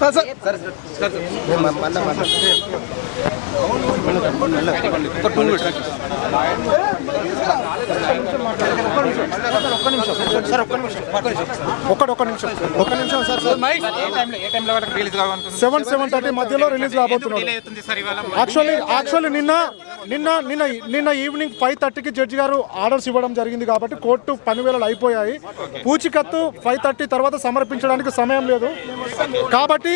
Sir 7:30 మధ్యలో release కాబోతున్నాడు. Actually నిన్న evening 5:30కి judge గారు ఆర్డర్స్ ఇవ్వడం జరిగింది కాబట్టి కోర్టు పని వేళలు అయిపోయాయి. పూచికత్తు 5:30 తర్వాత సమర్పించడానికి సమయం లేదు కాబట్టి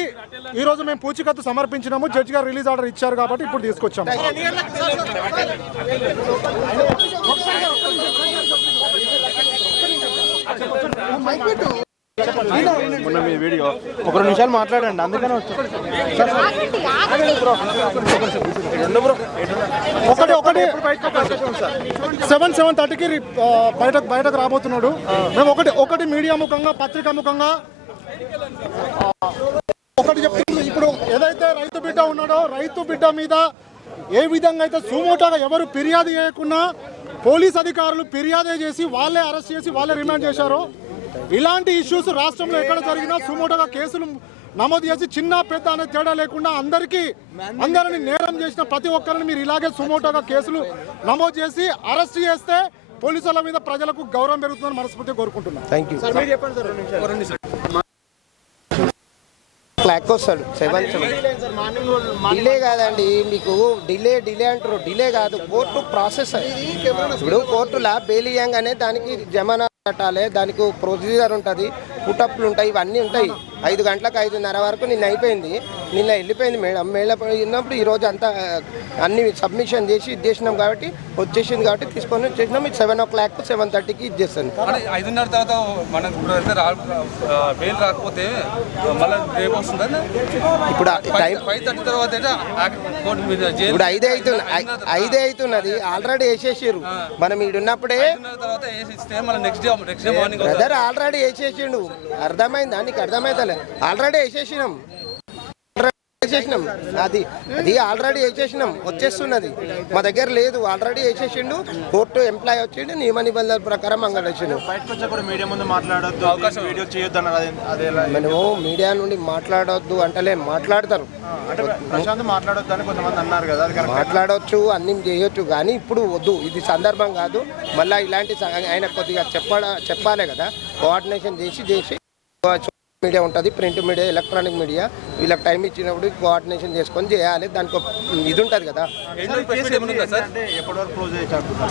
ఈరోజు మేము పూచికత్తు సమర్పించినాము. జడ్జి గారు రిలీజ్ ఆర్డర్ ఇచ్చారు కాబట్టి ఇప్పుడు తీసుకొచ్చాము. మొన్న మీ వీడియో ఒక 2 నిమిషాలు మాట్లాడండి, అందుకనే ఒకటి 7:30కి బయటకు రాబోతున్నాడు. మేము ఒకటి మీడియా ముఖంగా పత్రికా ముఖంగా ఒకటి చెప్తున్నాం. ఇప్పుడు ఏదైతే రైతు బిడ్డ ఉన్నాడో రైతు బిడ్డ మీద ఏ విధంగా అయితే సుమోటోగా ఎవరు ఫిర్యాదు చేయకుండా పోలీస్ అధికారులు ఫిర్యాదు చేసి వాళ్ళే అరెస్ట్ చేసి వాళ్ళే రిమాండ్ చేశారో ఇలాంటి ఇష్యూస్ రాష్ట్రంలో ఎక్కడ జరిగినా సుమోటోగా కేసులు నమోదు చేసి చిన్న పెద్ద అనే తేడా లేకుండా అందరిని నేరం చేసిన ప్రతి ఒక్కరిని మీరు ఇలాగే సుమోటోగా కేసులు నమోదు చేసి అరెస్ట్ చేస్తే పోలీసుల మీద ప్రజలకు గౌరవం పెరుగుతుందని మనస్ఫూర్తిగా కోరుకుంటున్నాను. Thank you. క్లాక్ వస్తాడు 7 డిలే కాదండి, మీకు డిలే అంటారు. డిలే కాదు, కోర్టు ప్రాసెస్. ఇప్పుడు కోర్టులా బెయిల్ ఇవ్వగానే దానికి జమానా కట్టాలి, దానికి ప్రొసీజర్ ఉంటుంది, పుటప్లు ఉంటాయి, ఇవన్నీ ఉంటాయి. 5 గంటలకు 5:30 వరకు నిన్న అయిపోయింది. నిన్న వెళ్ళిపోయింది మేడం. వెళ్ళినప్పుడు ఈరోజు అంతా అన్ని సబ్మిషన్ చేసి ఇచ్చేసినాం కాబట్టి వచ్చేసింది కాబట్టి తీసుకొని వచ్చేసినాం. 7 o'clock 7:30కి ఇచ్చేస్తాను. 5:30 తర్వాత రాకపోతే ఇప్పుడు టైం 5:30 తర్వాత ఇప్పుడు 5 అవుతున్నది. ఆల్రెడీ వేసేసారు. మనం ఈడున్నప్పుడే బ్రదర్ ఆల్రెడీ వేసేసిండు. అర్థమైందా? నీకు అర్థమైతలే? ఆల్రెడీ వేసేసినాం. అది ఆల్రెడీ వేసేసినాం, వచ్చేస్తున్నది. మా దగ్గర లేదు, ఆల్రెడీ వేసేసిండు. కోర్టు ఎంప్లాయ్ వచ్చిండు, నియమ నిబంధనల ప్రకారం అంగడొచ్చిండు. మనము మీడియా నుండి మాట్లాడొద్దు అంటలే, మాట్లాడతారు. మాట్లాడవచ్చు, అన్ని చేయొచ్చు, కానీ ఇప్పుడు వద్దు, ఇది సందర్భం కాదు. మళ్ళీ ఇలాంటి ఆయన కొద్దిగా చెప్పాలి కదా, కోఆర్డినేషన్ చేసి మీడియా ఉంటుంది, ప్రింట్ మీడియా, ఎలక్ట్రానిక్ మీడియా, వీళ్ళకి టైం ఇచ్చినప్పుడు కోఆర్డినేషన్ చేసుకొని చేయాలి. దానికి ఇది ఉంటుంది కదా.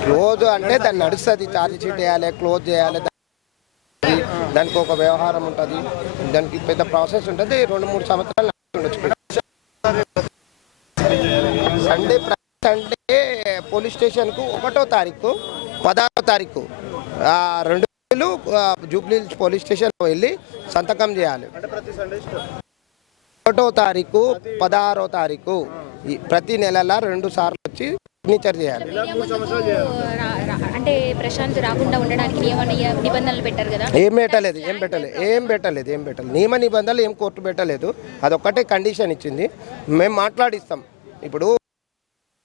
క్లోజ్ అంటే దాన్ని నడుస్తుంది, ఛార్జ్ షీట్ వేయాలి, క్లోజ్ చేయాలి, దానికి ఒక వ్యవహారం ఉంటుంది, దానికి పెద్ద ప్రాసెస్ ఉంటుంది. 2-3 సంవత్సరాలు ఉండొచ్చు. సండే పోలీస్ స్టేషన్కు 1వ తారీఖు 16వ తారీఖు 2 జూబ్లీ పోలీస్ స్టేషన్లో వెళ్ళి సంతకం చేయాలి. 1వ తారీఖు 16వ తారీఖు ప్రతి నెలలా 2 సార్లు వచ్చి సిగ్నేచర్ చేయాలి. అంటే ప్రశాంత్ రాకుండా ఉండడానికి నిబంధనలు పెట్టారు కదా? ఏం పెట్టలేదు. నియమ నిబంధనలు ఏం కోర్టు పెట్టలేదు. అదొక్కటే కండిషన్ ఇచ్చింది. మేము మాట్లాడిస్తాం. ఇప్పుడు